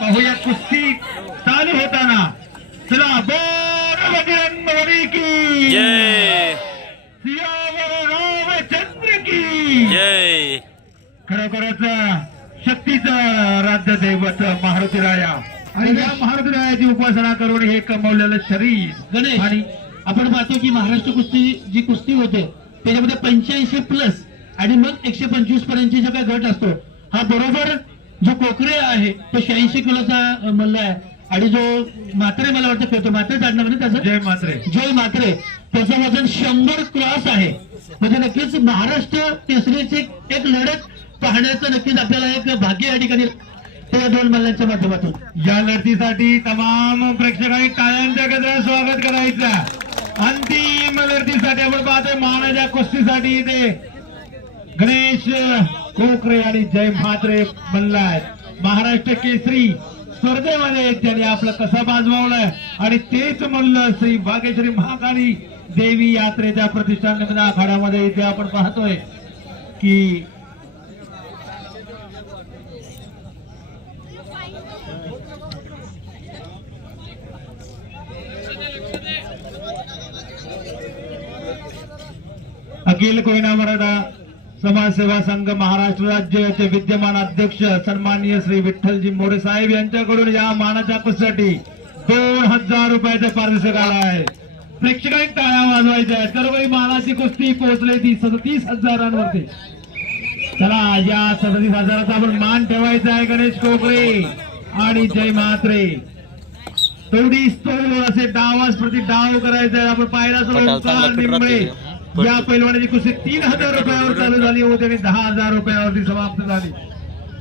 पाहूया कुस्ती चालू होताना. चला बोर बजरंग बली की. जय. सियावर रामचंद्र की. जय. खरोखरच शक्तीचं राज्य दैवत मारुती राया. आणि या मारुती रायाची उपासना करून हे कमवलेलं शरीर. गणेश आणि आपण पाहतो की महाराष्ट्र कुस्ती जी कुस्ती होते त्याच्यामध्ये पंच्याऐंशी प्लस आणि मग एकशे पंचवीस पर्यंतची जो काही गट असतो हा बरोबर जो कोकरे आहे तो शहाऐंशी किलोचा मल्ल आहे. आणि जो मात्रे मला वाटतं खेळतो. मात्रे काढणं म्हणजे त्याचं? जय मात्रे जय मात्रे त्याचं वजन शंभर क्रॉस आहे. म्हणजे नक्कीच महाराष्ट्र केसरीची एक लढत पाहण्याचं नक्कीच आपल्याला एक भाग्य या ठिकाणी त्या दोन मल्ल्यांच्या माध्यमातून. या लढतीसाठी तमाम प्रेक्षकांनी टाळ्यांच्या गजरात स्वागत करायचं. अंतिम लढतीसाठी आपण पाहतोय मानाच्या कुस्तीसाठी इथे गणेश कोकरे आणि जय म्हात्रे बनला महाराष्ट्र केसरी स्पर्धेमध्ये त्याने आपलं कसं बाजवलंय आणि तेच म्हणलं श्री बागेश्वरी महाकाली देवी यात्रेच्या प्रतिष्ठान आखाड्यामध्ये इथे आपण पाहतोय की अखिल कोयना मराठा समाज सेवा संघ महाराष्ट्र राज्याचे विद्यमान अध्यक्ष सन्माननीय श्री विठ्ठलजी मोरे साहेब यांच्याकडून या मानाच्या कुस्तीसाठी दोन हजार रुपयाचा पारितोषिक आला आहे. प्रेक्षकांनी टाळ्या वाजवायच्या आहेत. सर्वही मानाची कुस्ती पोहोचली ती सदतीस हजारांवरती. चला या सदतीस हजाराचा आपण मान ठेवायचा आहे गणेश कोकरे आणि जय म्हात्रे. तोडीस तोड असे डावास प्रति डाव करायचा आहे आपण पाहिला फिट निंबळे. या पैलवानाची कुस्ती तीन हजार रुपयावर चालू झाली होती आणि दहा हजार रुपयावरती समाप्त झाली.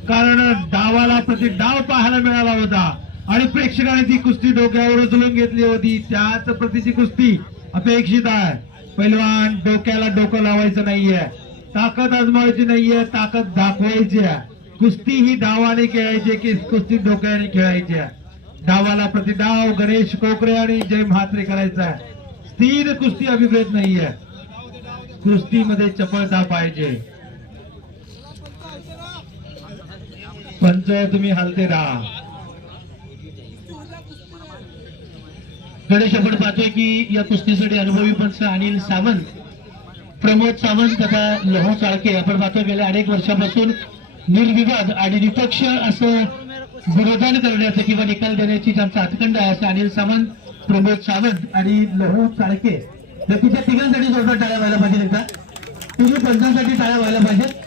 कारण डावाला प्रति डाव पाहायला मिळाला होता. आणि प्रेक्षकांनी ती कुस्ती डोक्यावर उचलून घेतली होती. त्याच प्रतीची कुस्ती अपेक्षित आहे. पैलवान डोक्याला डोकं लावायचं नाहीये. ताकद आजमावायची नाहीये. ताकद दाखवायची आहे. कुस्ती ही डावाने खेळायची की कुस्ती डोक्याने खेळायची आहे. डावाला प्रति डाव गणेश कोकरे आणि जय म्हात्रे करायचा आहे. स्थिर कुस्ती अभिप्रेत नाहीये. कुस्तीमध्ये चपळता पाहिजे. पंच तुम्ही हलते राहा. गणेश आपण पाहतोय की या कुस्तीसाठी अनुभवी पंच अनिल सावंत प्रमोद सावंत तथा लहो चाळके आपण पाहतोय गेल्या अनेक वर्षापासून निर्विवाद आणि निपक्ष असं विरोधन करण्याचं किंवा निकाल देण्याची ज्यांचा हातखंड आहे असं अनिल सावंत प्रमोद सावंत आणि लहो चाळके नक्कीच्या तिघांसाठी जोरदार टाळ्या व्हायला पाहिजे एकदा. तिन्ही पंचांसाठी टाळ्या व्हायला पाहिजेत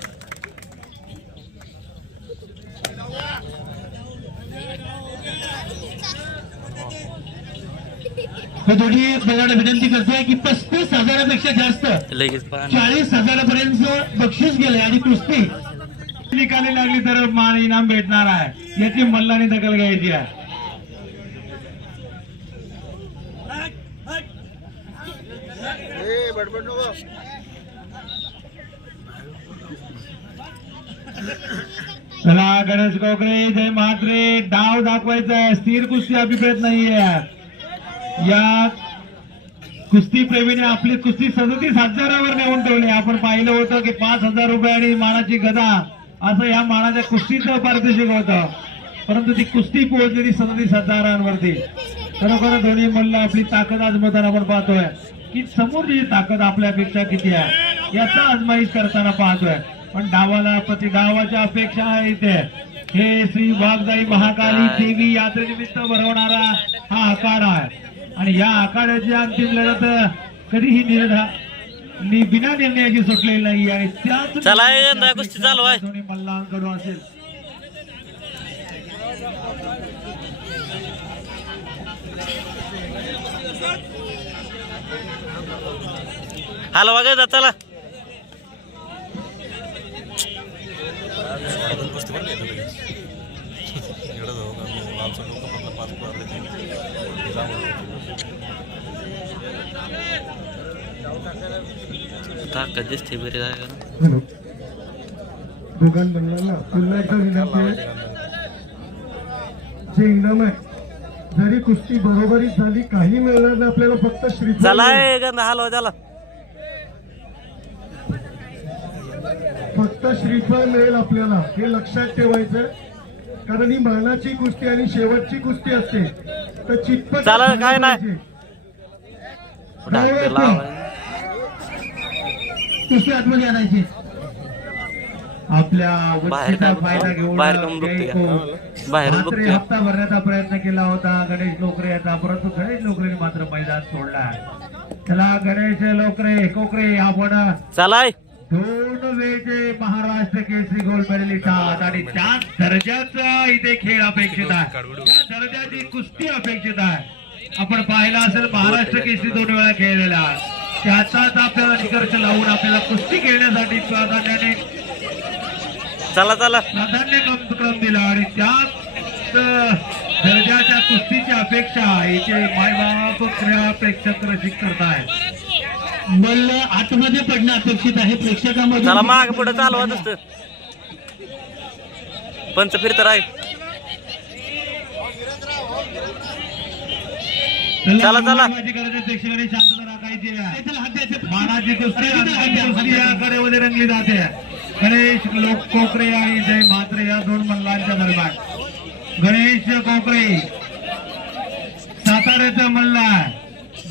दोन्ही बघायला विनंती करतोय की पस्तीस हजारापेक्षा जास्त चाळीस हजारापर्यंत बक्षीस गेले आणि कुस्ती. निकाली लागली तर मान इनाम भेटणार आहे. याची मल्लाने दखल घ्यायची आहे. चला गणेश कोकरे जय म्हात्रे. डाव दाखवायचा आहे स्थिर कुस्ती अभिप्रेत नाहीये या कुस्ती प्रेमीने आपली कुस्ती सदतीस हजारावर नेऊन ठेवली. आपण पाहिलं होतं की पाच हजार रुपये आणि मानाची गदा असं या मानाच्या कुस्तीचं पारितोषिक होतं. परंतु ती कुस्ती पोहोचलेली सदतीस हजारांवरती. खरोखर धोनी मल्ल आपली ताकद आजमताना आपण पाहतोय. की समोरची ताकद आपल्यापेक्षा किती आहे याचा आजमाईश करताना पाहतोय. पण डावाला प्रति डावाच्या अपेक्षा आहे इथे. हे श्री वाघजाई महाकाली देवी यात्रेनिमित्त भरवणारा हा आखाडा आहे. आणि या आखाड्याची अंतिम लढत कधीही निर्धा बिना निर्णयाची सुटलेली नाही आणि त्याच चला, हे यंदा कुस्ती चालू. ताकद दिसते बरी जागा हॅलो दोघांना पुन्हा एकदा विनंती आहे जे इनाम आहे जरी कुस्ती बरोबरीच झाली काही मिळणार नाही आपल्याला फक्त मिळेल. ए गंधा हलवा त्याला फक्त श्रीफळ मिळेल आपल्याला हे लक्षात ठेवायचं कारण ही मानाची कुस्ती आणि शेवटची कुस्ती असते. तर चितपट काय नाही. कुस्ती आतमध्ये आणायची. आपल्या वृत्तीचा फायदा? घेऊन मात्र. हप्ता भरण्याचा प्रयत्न केला होता. गणेश लोकरे याचा. परंतु गणेश लोकरेने मात्र मैदान सोडला चला गणेश लोकरे कोकरे आपण चालाय. दोन वेळचे महाराष्ट्र केसरी गोल्ड मेडलिस्ट आहात आणि त्या दर्जाचा इथे खेळ अपेक्षित आहे. त्या दर्जाची कुस्ती अपेक्षित आहे. आपण पाहिला असेल महाराष्ट्र केसरी दोन वेळा खेळलेला. त्याचाच आपल्याला निकर्ष लावून आपल्याला कुस्ती खेळण्यासाठी प्राधान्याने चला चला. प्राधान्य क्रम दिला. आणि त्याच दर्जाच्या कुस्तीची अपेक्षा इथे मायबाप क्रीडा प्रेक्षक रसिक करतायत. मल्ल आतमध्ये पडणं अपेक्षित आहे प्रेक्षकांमध्ये चला माग पुढे चालवा नुसतं पंच फिरत राहील चला, चला. आहे प्रेक्षकांनी शांतता राखायची आहे. मानाची कुस्ती अंतिम कुस्ती या कडेमध्ये रंगली जाते गणेश लोक कोकरे आणि जय म्हात्रे या दोन मल्लांच्या दरम्यान गणेश कोकरे साताऱ्याचा मल्ला आहे.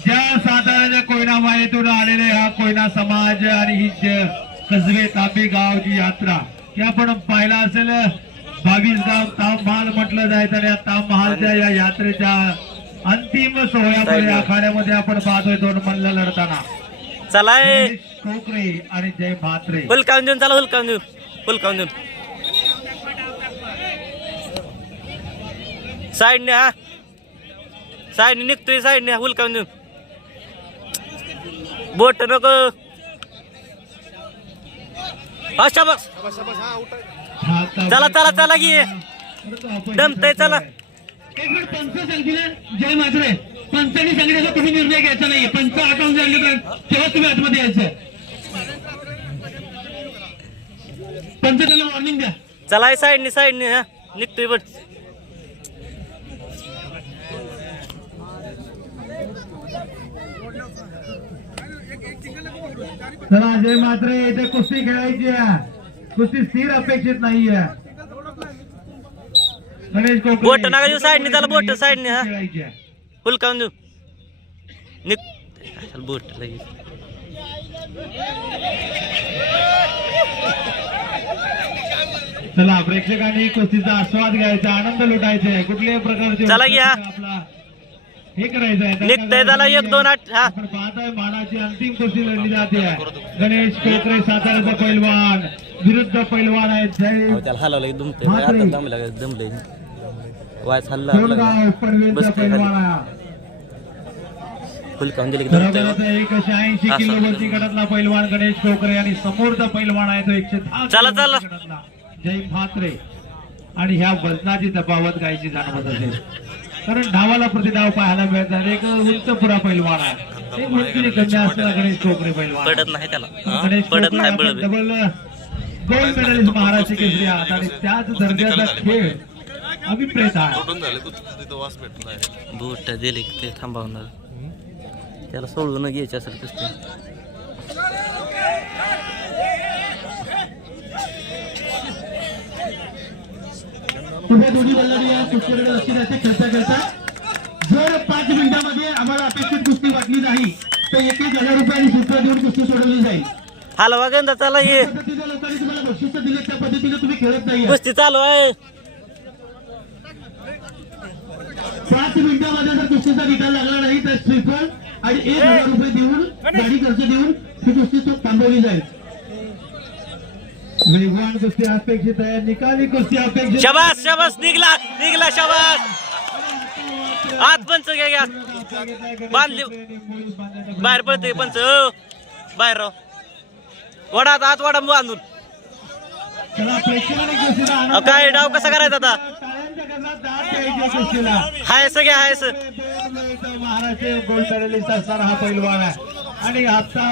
ज्या साताऱ्याच्या कोयना मायेतून आलेले हा कोयना समाज आणि ही कसबे तांबे गावची यात्रा ही आपण पाहिला असेल बावीस गाव ताममहाल म्हटलं जायचं आणि या ताममहालच्या या यात्रेच्या अंतिम सोहळ्यामध्ये आखाड्यामध्ये आपण पाहतोय दोन मल्ल लढताना. चलाय गणेश कोकरे आणि जय म्हात्रे. हुलकावून देऊन चला हुलकावून देऊन हुलकावून देऊन. साईडने हा. साईडने निघतोय साईडने हुलकावून देऊन. बोट नको. अच्छा बस चला, चला, चला की. दमतंय, चला. एक मिनिट पंच सांगतील जय मात्रे पंचांनी सांगितलं तुम्ही निर्णय घ्यायचा नाही पंच आठवून सांगितलं तेव्हा तुम्ही आतमध्ये यायचं. पंच त्यांना वॉर्निंग द्या. चला साईडने साईडने हा. निघतोय बट चला जय म्हात्रे इथे कुस्ती खेळायची आहे कुस्ती स्थिर अपेक्षित नाहीये गणेश कोकरे बोट नका देऊ, साईडने चला, बोट साईडने, हा. खेळायची आहे. हुलकावून देऊ निघ चल बोट लगेच चला प्रेक्षकांनी कुस्तीचा आस्वाद घ्यायचा आनंद लुटायचा आहे कुठल्याही प्रकारचे चला की हा. आपला हे करायचं आहे. निघतंय चला एक दोन आठ हा. आपण पाहतोय मानाची अंतिम कुस्ती लढली जाते. गणेश कोकरे साताऱ्याचा पैलवान विरुद्ध पैलवान आहेत. जय त्याला हलवलं दुमतोय. म्हात्रे. आता दमलं दमलंय. वायस हल्ला बसतोय पैलवान. आहे हुलकावून दिले की दमतोय बरोबर एकशे ऐंशी असं. किलो वरती गटातला पैलवान गणेश कोकरे आणि समोरचा पैलवान आहे तो एकशे दहा चला, किलो चला. वरती गटातला. जय म्हात्रे. आणि ह्या वजनाची तफावत गायची जाणवत असेल. कारण डावाला प्रतिडाव पाहायला मिळतात एक पैलवान आहे. एक उंचीने कमी असलेला गणेश कोकरे पैलवान. पडत नाही त्याला. गणेश पडत कोकरे नाही आपण बळबी double gold medalist Maharashtra Kesari आहात आणि त्याच दर्जाचा खेळ अभिप्रेत आहे. तोडून झाले तू तिथं वास भेटत नाही बूट दिले की ते थांबवणार त्याला सोडून घ्यायचे असेल उभ्या दोन्ही बल्लारी या कुस्तीकडे लक्ष द्यायचे खेळता खेळता जर पाच मिनिटामध्ये आम्हाला अपेक्षित कुस्ती वाटली नाही तर एक एक हजार रुपये आणि सूत्र देऊन कुस्ती सोडवली जाईल. हलवा गंधा चला ये. ज्या पद्धतीने लोकांनी तुम्हाला बक्षीस दिले त्या पद्धतीने तुम्ही खेळत नाही कुस्ती चालू आहे. पाच मिनिटामध्ये जर कुस्तीचा निकाल लागला नाही तर श्रीफळ आणि एक हजार रुपये देऊन गाडी खर्च देऊन ही कुस्ती तो थांबवली जाईल. वेगवान कुस्ती अपेक्षित आहे निकाली कुस्ती अपेक्षित शबास शबास निघला निघला शबास. आत पंच घ्या घ्या. बांधली. बाहेर पडते पंच हो. बाहेर राव. वडात आत वडा बांधून. काय डाव कसा करायचा आता? हाय सगळ्या हाय स दोन वेळचा महाराष्ट्र असणारा हा पैलवान आहे. आणि आता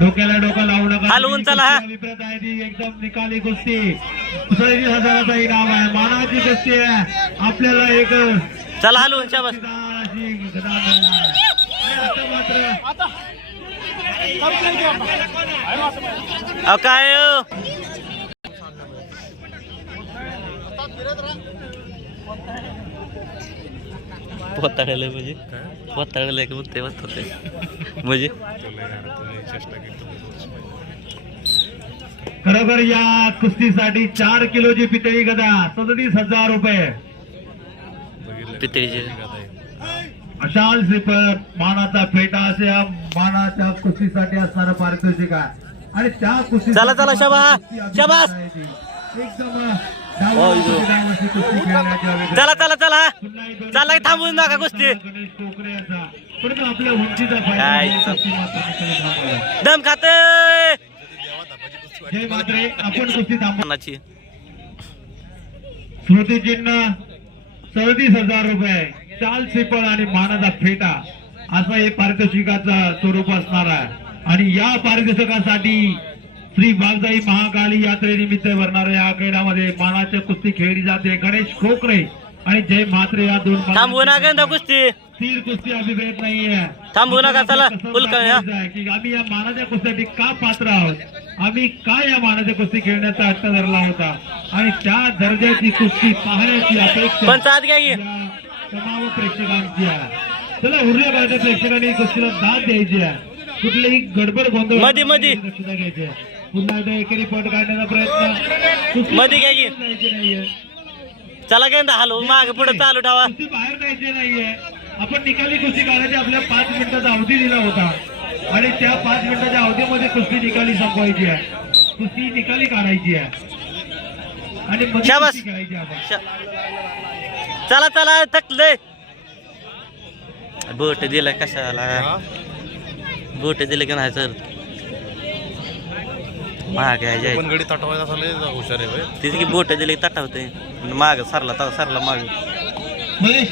डोक्याला डोका लावू नका हलवून चला, हा. अभिप्राय आहे ती एकदम निकाली कुस्ती. सदतीस हजाराचा इनाम आहे. मानाची कुस्ती आहे. आपल्याला एक चला हलवून शाबास. जोरदार अशी गदा मिळणार आहे. आणि आता मात्र अहो काय? पोताळलं म्हणजे? पोताळलं की मग ते म्हणतात ते म्हणजे चेष्टा केली. खरोखर या कुस्तीसाठी चार किलोची पितळी गदा सदतीस हजार रुपये. पितळीचे. अशाल श्रीपत मानाचा फेटा असे या मानाच्या कुस्तीसाठी असणारं पारितोषिक आहे. आणि त्या कुस्ती चला, चला, शाबास, शाबास. एकदम हो, चला चला चला. चला थांबून नका कुस्ती. दम खात जय आपण सदतीस हजार रुपये. चाल सिपळ आणि मानाचा फेटा. असा हे पारितोषिकाचं स्वरूप असणार आहे. आणि या पारितोषिकासाठी श्री वाघजाई महाकाली यात्रेनिमित्त भरणाऱ्या या क्रीडामध्ये मानाच्या कुस्ती खेळली जाते. गणेश खोकरे आणि जय म्हात्रे या दोन थांबवू नका कुस्ती. स्थिर कुस्ती. अभिप्रेत नाहीये. थांबवू नका, चला, की आम्ही या मानाच्या कुस्तीसाठी का पात्र आहोत? आम्ही काय या मानाच्या कुस्ती खेळण्याचा हट्ट धरला होता? आणि त्या दर्जाची कुस्ती पाहण्याची अपेक्षा की. तमाम प्रेक्षकांची आहे. चला उरल्या काळच्या प्रेक्षकांनी कुस्तीला दाद द्यायची आहे. कुठलीही गडबड गोंधळ घ्यायची आहे. पुन्हा एकदा एकेरी पट काढण्याचा प्रयत्न. कुस्ती मधी घ्या की. चला गेंदा हलवू माग पुढे चालू ठेवा. कुस्ती बाहेर जायची नाहीये. आपण निकाली कुस्ती काढायची आपल्या पाच मिनिटाचा अवधी दिला होता. आणि त्या पाच मिनिटाच्या अवधीमध्ये कुस्ती निकाली संपवायची आहे. कुस्ती निकाली काढायची आहे. आणि मध्ये चला चला थकले. बोट दिलं कशाला? बोट दिलं की नाही सर महाग आहे जाय पण गडी तटवायला झाले हुशार आहे होय. तिथे की बोट दिले तटा होते माग सरला तवा सरला माग. महेश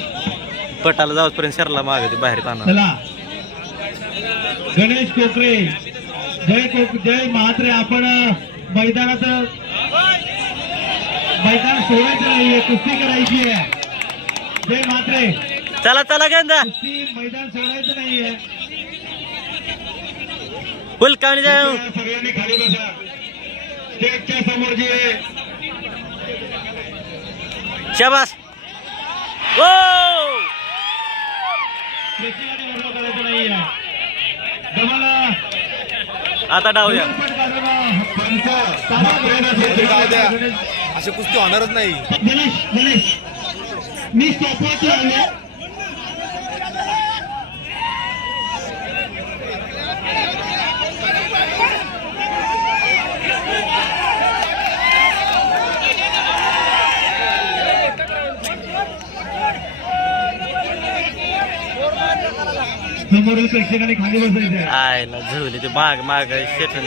पटाला जाऊपर्यंत सरला माग ते बाहेर पाहणार चला. गणेश कोकरे जय कोक जय महात्रे. आपण अ, मैदानात मैदान सोडायचं नाहीये कुस्ती करायची आहे. जय म्हात्रे. चला चला गेंदा. कुस्ती मैदान सोडायचं नाहीये. फुलकावणी जाऊ. सगळ्यांनी खाली बसा. स्टेजच्या समोर जे शाबास. तुम्हाला आता डावूया. अशी कुस्ती होणारच नाही. गणेश गणेश. मी आयला झुली ते माग माग शेठून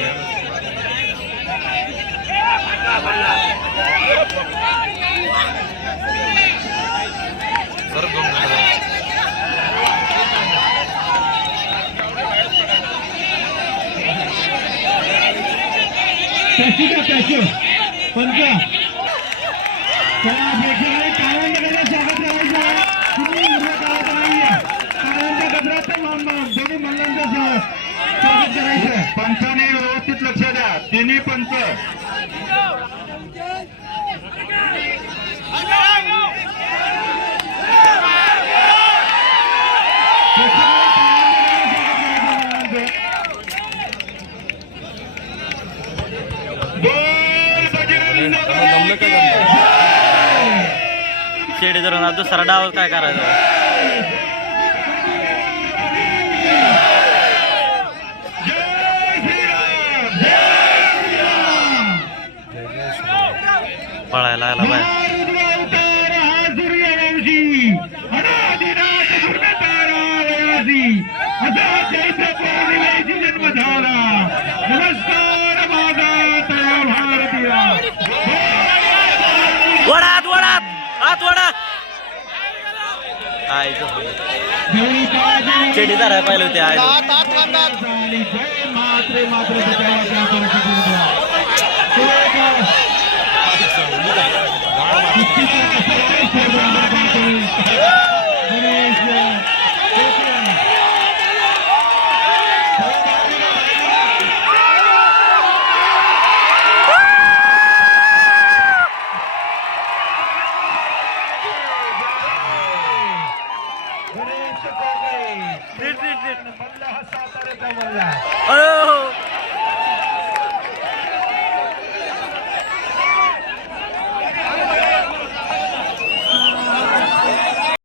पंचा व्यवस्थित लक्ष द्या. तिन्ही पंच. शेडी धरून दुसरा डाव काय करायचं? बाय. जन्म झाला नमस्कार माझा तया भारतीया वडात वडात आत वडा काय देवी काळजी चेडी धरायला पाहिजे होते आज आणि जय मात्रे मात्र बचावाच्या परिस्थितीमध्ये. सुरेख कुस्तीचा कसा